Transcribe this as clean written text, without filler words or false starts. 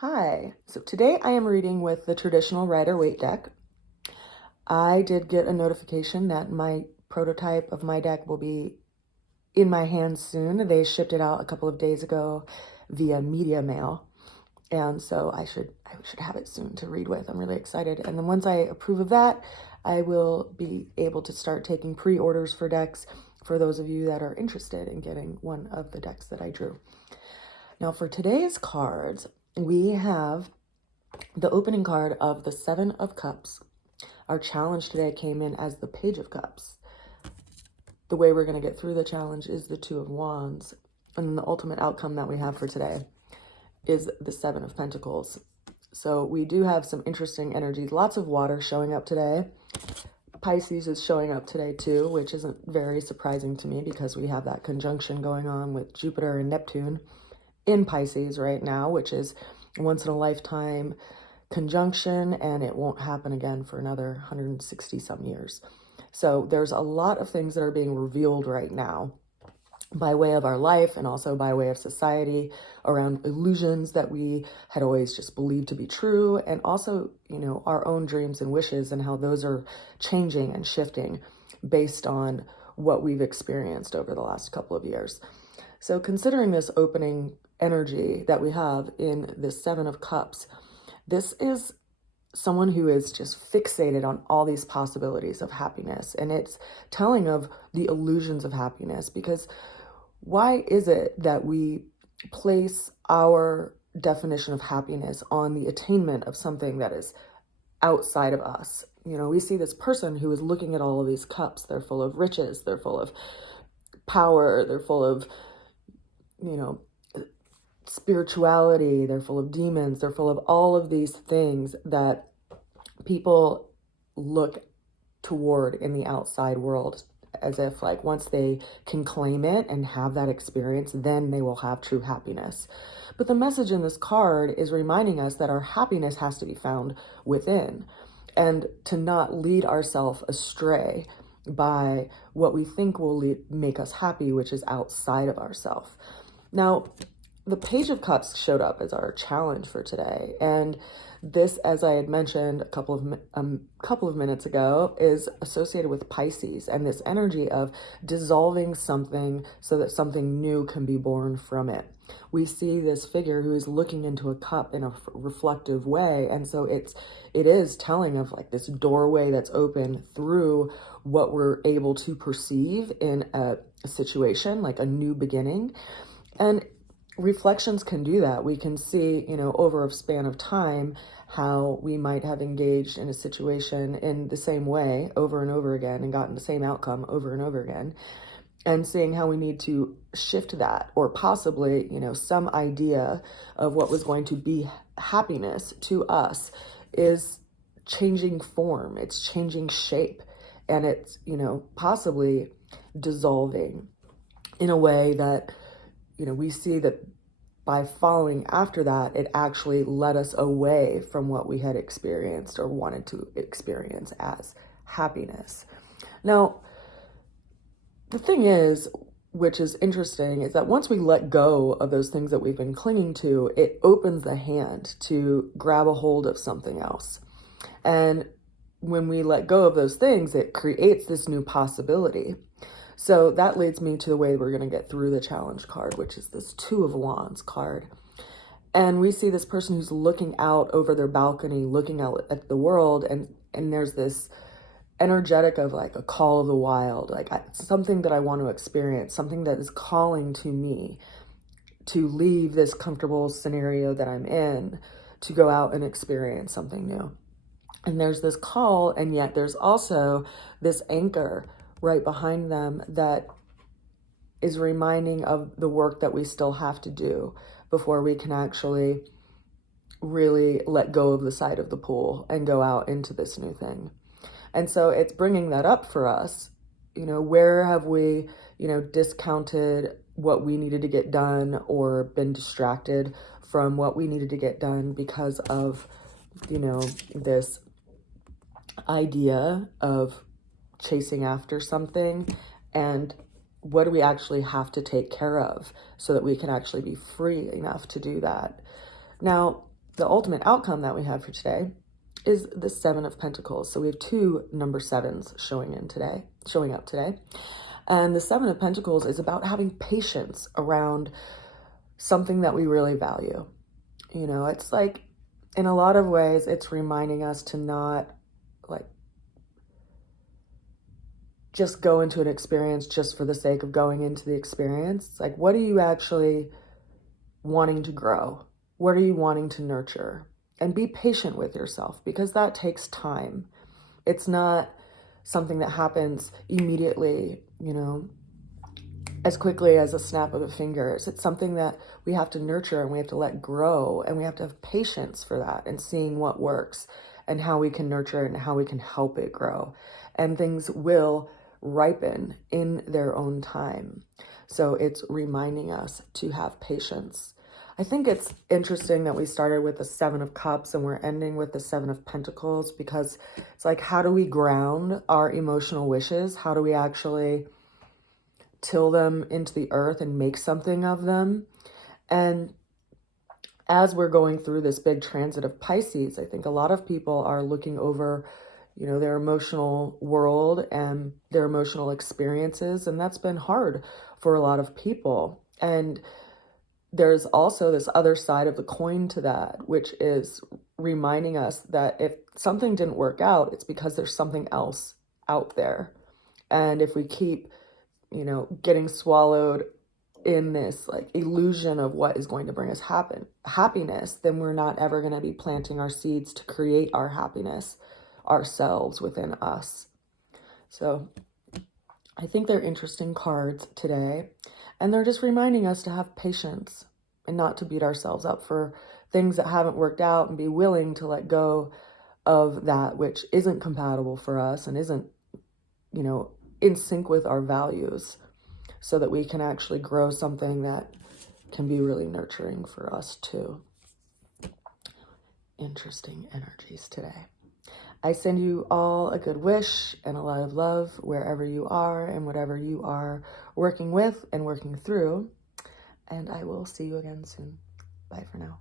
Hi, so today I am reading with the traditional Rider-Waite deck. I did get a notification that my prototype of my deck will be in my hands soon. They shipped it out a couple of days ago via media mail, and so I should have it soon to read with. I'm really excited. And then once I approve of that, I will be able to start taking pre-orders for decks for those of you that are interested in getting one of the decks that I drew. Now for today's cards, we have the opening card of the Seven of Cups. Our challenge today came in as the Page of Cups. The way we're going to get through the challenge is the Two of Wands. And the ultimate outcome that we have for today is the Seven of Pentacles. So we do have some interesting energies. Lots of water showing up today. Pisces is showing up today too, which isn't very surprising to me because we have that conjunction going on with Jupiter and Neptune in Pisces right now, which is once in a lifetime conjunction, and it won't happen again for another 160 some years. So there's a lot of things that are being revealed right now by way of our life and also by way of society around illusions that we had always just believed to be true, and also, you know, our own dreams and wishes and how those are changing and shifting based on what we've experienced over the last couple of years. So considering this opening energy that we have in this Seven of Cups, this is someone who is just fixated on all these possibilities of happiness, and it's telling of the illusions of happiness. Because why is it that we place our definition of happiness on the attainment of something that is outside of us? You know, we see this person who is looking at all of these cups. They're full of riches, they're full of power, they're full of, you know, spirituality, they're full of demons, they're full of all of these things that people look toward in the outside world, as if like once they can claim it and have that experience, then they will have true happiness. But the message in this card is reminding us that our happiness has to be found within, and to not lead ourselves astray by what we think will make us happy, which is outside of ourselves. Now, the Page of Cups showed up as our challenge for today, and this, as I had mentioned a couple of minutes ago, is associated with Pisces and this energy of dissolving something so that something new can be born from it. We see this figure who is looking into a cup in a reflective way, and so it is telling of like this doorway that's open through what we're able to perceive in a situation, like a new beginning. And reflections can do that. We can see, you know, over a span of time, how we might have engaged in a situation in the same way over and over again and gotten the same outcome over and over again, and seeing how we need to shift that, or possibly, you know, some idea of what was going to be happiness to us is changing form, it's changing shape, and it's, you know, possibly dissolving in a way that, you know, we see that by following after that, it actually led us away from what we had experienced or wanted to experience as happiness. Now, the thing is, which is interesting, is that once we let go of those things that we've been clinging to, it opens the hand to grab a hold of something else. And when we let go of those things, it creates this new possibility. So that leads me to the way we're going to get through the challenge card, which is this Two of Wands card. And we see this person who's looking out over their balcony, looking out at the world, and there's this energetic of like a call of the wild, like something that I want to experience, something that is calling to me to leave this comfortable scenario that I'm in, to go out and experience something new. And there's this call, and yet there's also this anchor right behind them that is reminding of the work that we still have to do before we can actually really let go of the side of the pool and go out into this new thing. And so it's bringing that up for us. You know, where have we, you know, discounted what we needed to get done, or been distracted from what we needed to get done because of, you know, this idea of chasing after something, and what do we actually have to take care of so that we can actually be free enough to do that. Now, the ultimate outcome that we have for today is the Seven of Pentacles. So we have two number sevens showing up today. And the Seven of Pentacles is about having patience around something that we really value. You know, it's like, in a lot of ways, it's reminding us to not like just go into an experience just for the sake of going into the experience. It's like, what are you actually wanting to grow? What are you wanting to nurture? And be patient with yourself, because that takes time. It's not something that happens immediately, you know, as quickly as a snap of the fingers. It's something that we have to nurture and we have to let grow, and we have to have patience for that and seeing what works and how we can nurture it and how we can help it grow. And things will ripen in their own time. So it's reminding us to have patience. I think it's interesting that we started with the Seven of Cups and we're ending with the Seven of Pentacles, because it's like, how do we ground our emotional wishes? How do we actually till them into the earth and make something of them? And as we're going through this big transit of Pisces, I think a lot of people are looking over, you know, their emotional world and their emotional experiences, and that's been hard for a lot of people. And there's also this other side of the coin to that, which is reminding us that if something didn't work out, it's because there's something else out there. And if we keep, you know, getting swallowed in this like illusion of what is going to bring us happiness, then we're not ever going to be planting our seeds to create our happiness ourselves within us. So I think they're interesting cards today, and they're just reminding us to have patience and not to beat ourselves up for things that haven't worked out, and be willing to let go of that which isn't compatible for us and isn't, you know, in sync with our values, so that we can actually grow something that can be really nurturing for us too. Interesting energies today. I send you all a good wish and a lot of love wherever you are and whatever you are working with and working through. And I will see you again soon. Bye for now.